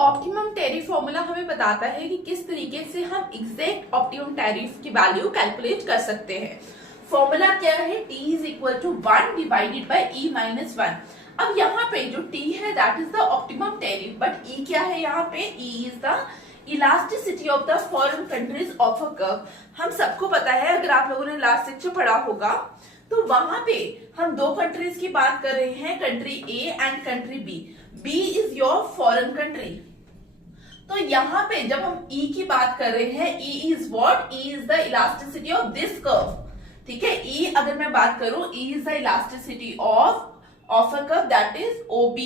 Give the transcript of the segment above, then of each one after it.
Optimum tariff formula हमें बताता है कि किस तरीके से हम एग्जैक्ट ऑप्टिमम टैरिफ की वैल्यू कैलकुलेट कर सकते हैं। फॉर्मूला क्या है? T is equal to 1 divided by E minus 1। अब यहाँ पे जो T है that is the optimum tariff, but E क्या है यहाँ पे? E is the elasticity of the foreign countries of a curve. हम सबको पता है, अगर आप लोगों ने लास्ट लेक्चर पढ़ा होगा तो वहां पे हम दो कंट्रीज की बात कर रहे हैं, country A and country B। B is your foreign country. तो यहाँ पे जब हम E की बात कर रहे हैं, E is what? E is the elasticity of this curve. ठीक है, E अगर मैं बात करूं, E is the elasticity of a curve that is OB।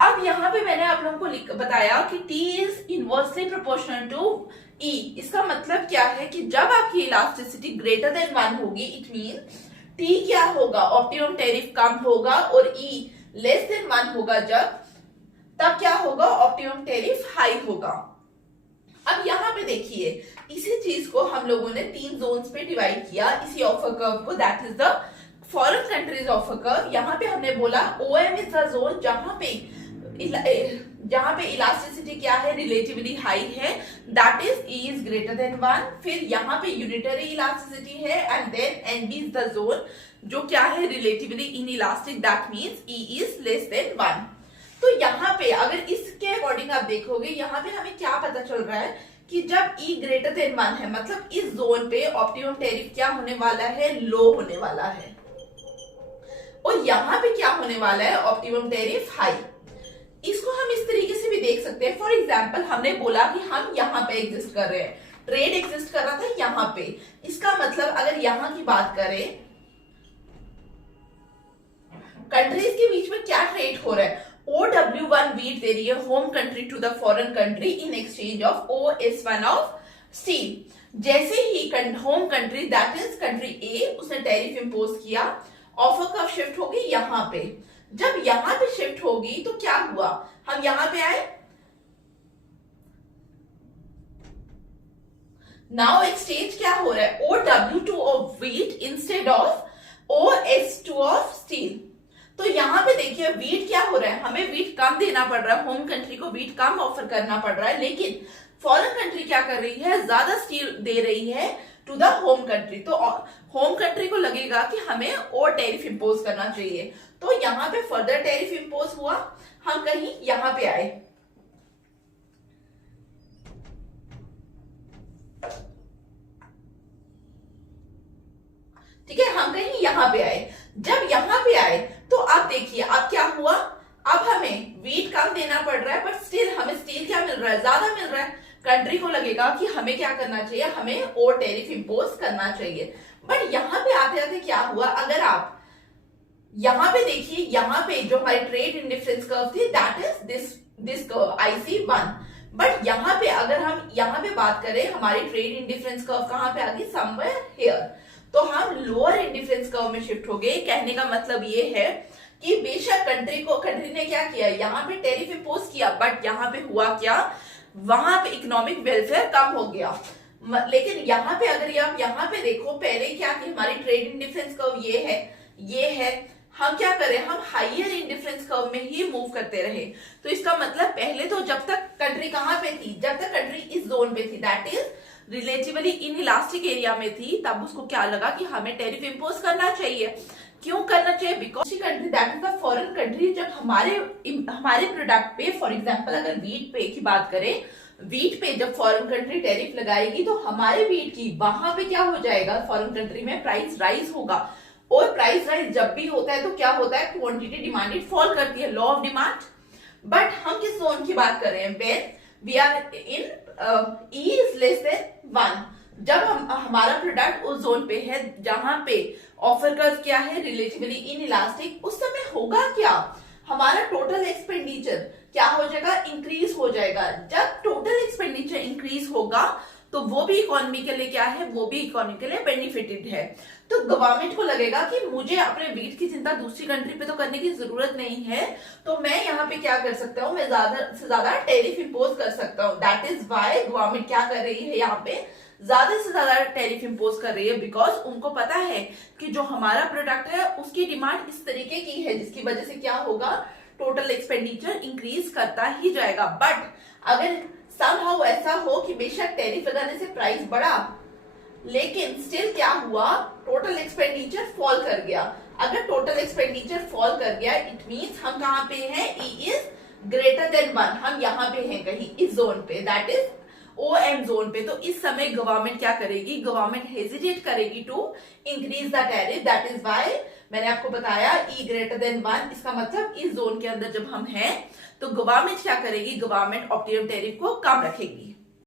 अब यहाँ पे मैंने आप लोगों को बताया कि T is inversely proportional to E। इसका मतलब क्या है कि जब आपकी इलास्टिसिटी ग्रेटर देन 1 होगी, इट मीन T क्या होगा? ऑप्टिमम टैरिफ कम होगा, और E लेस देन 1 होगा जब, तब क्या होगा? ऑप्टिमम टैरिफ हाई होगा। अब यहाँ पे देखिए, इसी चीज को हम लोगों ने 3 जोन्स पे डिवाइड किया, इसी ऑफ अ कर्व को, that is the foreign countries of a curve. यहाँ पे हमने बोला OM इज द जोन जहां पे इलास्टिसिटी क्या है? रिलेटिवली हाई है, that is E is greater than 1। फिर यहाँ पे यूनिटरी इलास्टिसिटी है, and then NB is the zone जो क्या है? Relatively inelastic, that means E is less than 1। तो यहाँ पे अगर इसके अकॉर्डिंग आप देखोगे, यहाँ पे हमें क्या पता चल रहा है कि जब E ग्रेटर देन 1 है, मतलब इस जोन पे ऑप्टिमम टैरिफ क्या होने वाला है? लो होने वाला है। और यहाँ पे क्या होने वाला है? Optimum tariff high. इसको हम इस तरीके से भी देख सकते हैं। फॉर एग्जाम्पल, हमने बोला कि हम यहाँ पे एग्जिस्ट कर रहे हैं, ट्रेड एग्जिस्ट कर रहा था यहाँ पे। इसका मतलब अगर यहाँ की बात करें, कंट्रीज के बीच में क्या ट्रेड हो रहा है? OW1 wheat दे रही है home country to the foreign country in exchange of OS1 of steel. जैसे ही home country that is country A उसने टैरिफ इंपोज किया, ऑफर कब शिफ्ट होगी? यहाँ पे। जब यहाँ पे शिफ्ट होगी तो क्या हुआ? हम यहाँ पे आए, नाउ एक्सचेंज क्या हो रहा है? OW2 of wheat instead of OS2 of steel. तो यहाँ पे देखिए वीट क्या हो रहा है? हमें वीट कम देना पड़ रहा है, होम कंट्री को वीट कम ऑफर करना पड़ रहा है, लेकिन फॉरेन कंट्री क्या कर रही है? ज्यादा स्टील दे रही है टू द होम कंट्री। तो होम कंट्री को लगेगा कि हमें और टैरिफ इंपोज करना चाहिए, तो यहाँ पे फर्दर टैरिफ इंपोज हुआ। हम कहीं यहाँ पे आए, ठीक है, हम कहीं यहाँ पे आए। जब यहाँ पे आए तो अब देखिए अब क्या हुआ? अब हमें वीट कम देना पड़ रहा है, बट स्टिल हमें स्टील क्या मिल रहा है? ज्यादा मिल रहा है। कंट्री को लगेगा कि हमें क्या करना चाहिए? हमें और टैरिफ इंपोज करना चाहिए। बट यहाँ पे आते आते क्या हुआ? अगर आप यहाँ पे देखिए, यहाँ पे जो हमारी ट्रेड इंडिफरेंस कर्व थी that is this curve IC1। But यहाँ पे अगर हम यहाँ पे बात करें, हमारी ट्रेड इंडिफरेंस कर्व कहाँ पे आ गई? Somewhere here. तो हम लोअर इंडिफरेंस कर्व में शिफ्ट हो गए। कहने का मतलब ये है कि बेशक कंट्री ने क्या किया? यहाँ पे टैरिफ इंपोज किया, बट यहाँ पे हुआ क्या? वहां पे इकोनॉमिक वेलफेयर कम हो गया। लेकिन यहाँ पे अगर आप यहाँ पे देखो, पहले क्या कि हमारी ट्रेड इंडिफरेंस कर्व ये है, हम क्या करें? हम हाइयर इंडिफरेंस कर्व में ही मूव करते रहे। तो इसका मतलब पहले तो जब तक कंट्री कहाँ पे थी? जब तक कंट्री इस जोन पे थी, that is relatively inelastic area में थी, तब उसको क्या लगा कि हमें टैरिफ इंपोज करना चाहिए। क्यों करना चाहिए? Because country that is the foreign country, जब हमारे प्रोडक्ट पे, फॉर एग्जांपल अगर वीट पे की बात करें, वीट पे जब फॉरेन कंट्री टैरिफ लगाएगी तो हमारे वीट की वहां पे क्या हो जाएगा? फॉरेन कंट्री में प्राइस राइज होगा। और प्राइस राइज जब भी होता है तो क्या होता है? क्वांटिटी डिमांडेड फॉल करती है, लॉ ऑफ डिमांड। बट हम किस जोन की बात कर रहे हैं? When we are in E is less than 1। जब हमारा प्रोडक्ट उस जोन पे है जहां पे ऑफर कर्व क्या है? Relatively inelastic. उस समय होगा क्या? हमारा टोटल एक्सपेंडिचर क्या हो जाएगा? इंक्रीज हो जाएगा। जब टोटल एक्सपेंडिचर इंक्रीज होगा तो वो भी इकोनॉमी के लिए क्या है? वो भी इकोनॉमी के लिए बेनिफिटेड है। तो गवर्नमेंट को लगेगा कि मुझे अपने वीट की चिंता दूसरी कंट्री पे तो करने की जरूरत नहीं है, तो मैं यहाँ पे क्या कर सकता हूँ? मैं ज्यादा से ज्यादा टैरिफ इंपोज कर सकता हूँ। दैट इज वाई गवर्नमेंट क्या कर रही है? यहाँ पे ज्यादा से ज्यादा टैरिफ इंपोज कर रही है, बिकॉज उनको पता है कि जो हमारा प्रोडक्ट है उसकी डिमांड इस तरीके की है, जिसकी वजह से क्या होगा? टोटल एक्सपेंडिचर इंक्रीज करता ही जाएगा। बट अगर समहाउ ऐसा हो कि बेशक टैरिफ लगाने से प्राइस बढ़ा, लेकिन स्टिल क्या हुआ, टोटल एक्सपेंडिचर फॉल कर गया। अगर टोटल एक्सपेंडिचर फॉल कर गया, इट मींस हम कहां पे हैं, ई इज ग्रेटर देन 1, हम यहां पे हैं कहीं इस जोन पे, दैट इज OM जोन पे। तो इस समय गवर्नमेंट क्या करेगी, गवर्नमेंट हेजिटेट करेगी to increase the tariff. That is why मैंने आपको बताया ई ग्रेटर देन 1, इसका मतलब इस जोन के अंदर जब हम हैं तो गवर्नमेंट क्या करेगी, गवर्नमेंट ऑप्टिमम टैरिफ को कम रखेगी।